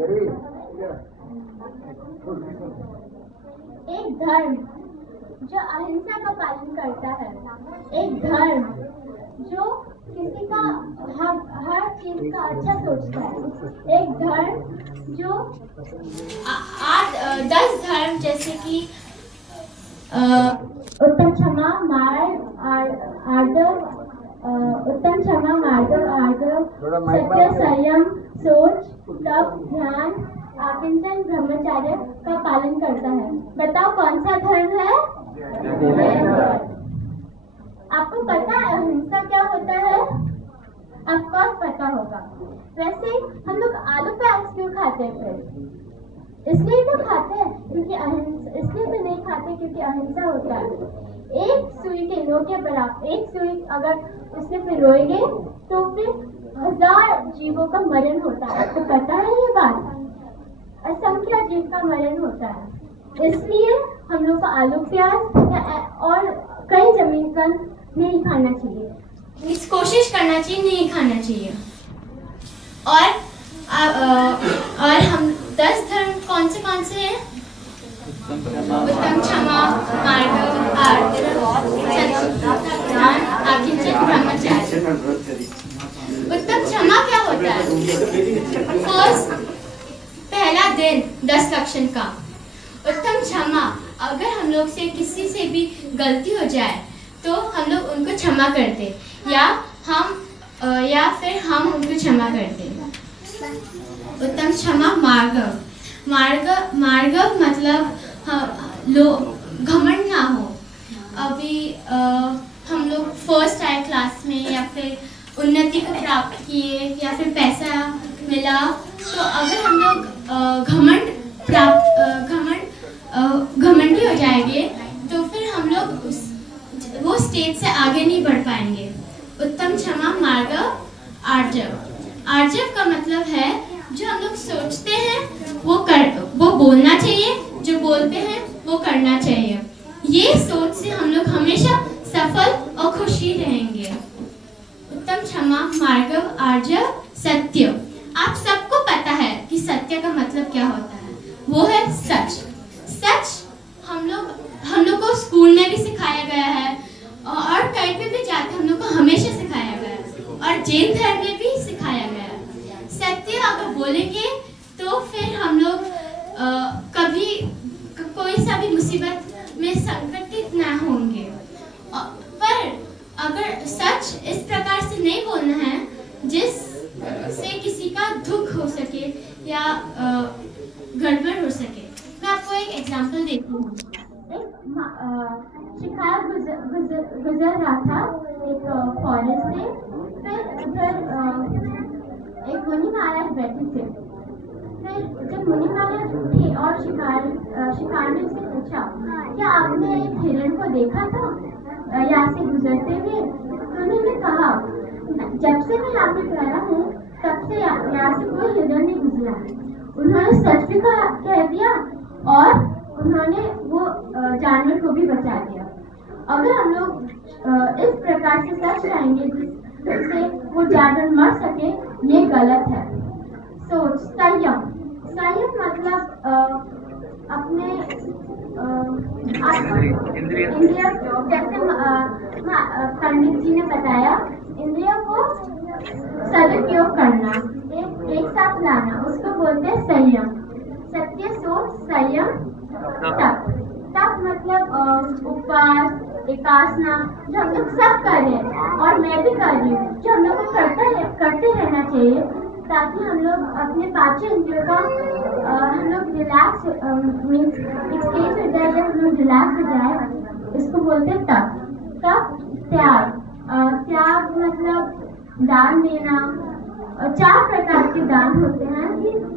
एक धर्म जो अहिंसा का पालन करता है, एक धर्म जो किसी का हर चीज का अच्छा सोचता है, एक धर्म जो 10 धर्म जैसे कि उत्तम क्षमा मार्ग आर्दव, उत्तम क्षमा मार्दव आर्दव, सत्य संयम सोच तप ध्यान आकिंचन ब्रह्मचर्य का पालन करता है। बताओ कौन सा धर्म है? आपको पता है अहिंसा क्या होता है? ऑफकोर्स पता होगा। वैसे हम लोग आलू प्याज क्यों खाते हैं फिर? इसलिए तो खाते हैं क्योंकि अहिंसा, इसलिए तो नहीं खाते क्योंकि अहिंसा होता है। एक सुई के नोक के बराबर, एक सुई अगर उससे फिर रोएंगे तो फिर 1000 जीवों का मरण होता है। आपको पता है ये बात? असंख्य जीव का मरण होता है। इसलिए हम लोग को आलू प्याज और कई जमीन का नहीं खाना चाहिए, कोशिश करना चाहिए नहीं खाना चाहिए। और हम 10 धर्म कौन से हैं? उत्तम क्षमा मार्ग आर्दव आकिंचन ब्रह्मचर्य। उत्तम क्षमा क्या होता है? फर्स्ट पहला दिन 10 लक्षण का उत्तम क्षमा। अगर हम लोग से किसी से भी गलती हो जाए तो हम लोग उनको क्षमा करते या फिर हम उनको क्षमा करते। उत्तम क्षमा मार्गव। मार्गव मतलब घमंड ना हो। अभी हम लोग फर्स्ट आए क्लास में या फिर उन्नति को प्राप्त किए या फिर पैसा मिला, तो अगर हम लोग घमंडी हो जाएंगे तो फिर हम लोग वो स्टेज से आगे नहीं बढ़ पाएंगे। उत्तम क्षमा मार्गव आर्जव। आर्जव का मतलब है जो हम लोग सोचते हैं वो बोलना चाहिए, जो बोलते हैं वो करना चाहिए। ये सोच से हम लोग हमेशा सफल और खुशी रहेंगे। उत्तम क्षमा मार्गव आर्जव सत्य। आप सबको पता है कि सत्य का मतलब क्या होता है? वो है सच। सच हम लोग को स्कूल में भी सिखाया गया है और कहीं पे भी जाते हम लोग को हमेशा सिखाया गया है और जैन धर्म में भी सिखाया गया है। सत्य अगर बोलेंगे तो फिर हम लोग कभी कोई सा भी मुसीबत में संकटित ना होंगे। पर अगर सच इस प्रकार से नहीं बोलना है जिससे किसी का दुख हो सके या गड़बड़ हो सके। मैं आपको एक एग्जांपल देती हूँ। एक शिकार गुजर रहा था एक फॉरेस्ट से। फिर उधर एक मुनि महाराज बैठे थे। फिर जब मुनि महाराज उठे और शिकार ने उससे पूछा, क्या आपने एक हिरण को देखा था यहाँ से गुजरते हुए? तो उन्होंने कहा, जब से मैं यहाँ पे ठहरा हूँ तब से यहाँ से कोई हिरण नहीं गुजरा। उन्होंने सच भी कह दिया और उन्होंने वो जानवर को भी बचा दिया। अगर हम लोग इस प्रकार से सच रहेंगे जिससे वो जानवर मर सके, ये गलत है। सोच संयम मतलब अपने इंद्रिय, जैसे पंडित जी ने बताया, इंद्रियों को सदुपयोग करना, एक साथ लाना, उसको बोलते हैं संयम। सत्य सोच संयम तप मतलब उपवास एकासना, जो हम लोग सब कर रहे हैं और मैं भी कर रही हूँ, जो हम लोग को करते रहना चाहिए ताकि हम लोग अपने पांचों इंद्रियों का हम लोग रिलैक्स मीन्स एक स्टेज हो जाए जब हम लोग रिलैक्स हो जाए, इसको बोलते हैं तप। त्याग मतलब दान देना। 4 प्रकार के दान होते हैं,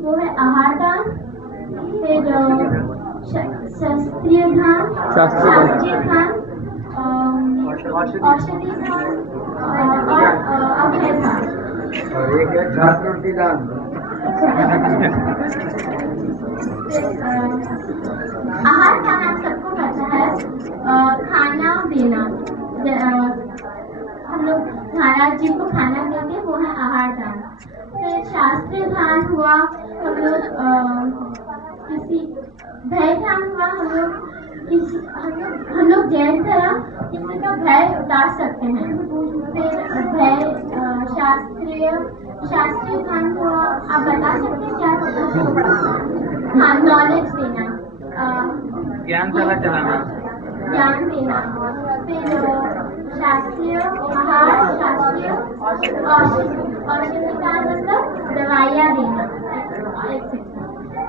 वो है आहार दान, फिर शास्त्रीय दान, औषधि दान और अभय दान। और एक है छात्रवृत्ति दान। आहार दान आप सबको पता है, खाना देना। हम लोग महाराज जी को खाना देते, वो है आहार दान। फिर शास्त्रीय ध्यान हुआ, हम लोग किसी भय ध्यान हुआ, हम लोग जैन तरह किसी का भय उतार सकते हैं। फिर भय शास्त्रीय ध्यान हुआ, आप बता सकते हैं क्या होता है? हाँ, नॉलेज देना, ज्ञान सारा चलाना, ज्ञान देना। फिर शास्त्रीय आहार, शास्त्रीय औषधि का मतलब दवाइयाँ देना।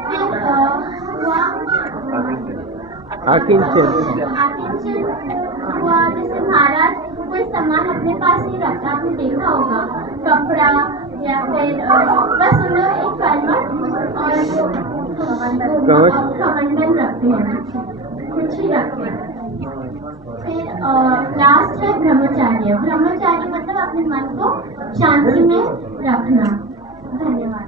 फिर हुआ आकिंचन हुआ, जैसे महाराज कोई सामान अपने पास नहीं रखता, आपने देखा होगा, कपड़ा या फिर बस उन लोग एक कलमट और कमंडल रखते हैं, कुछ ही रखते हैं। फिर लास्ट है ब्रह्मचार्य। ब्रह्मचार्य मतलब अपने मन को शांति में रखना। धन्यवाद।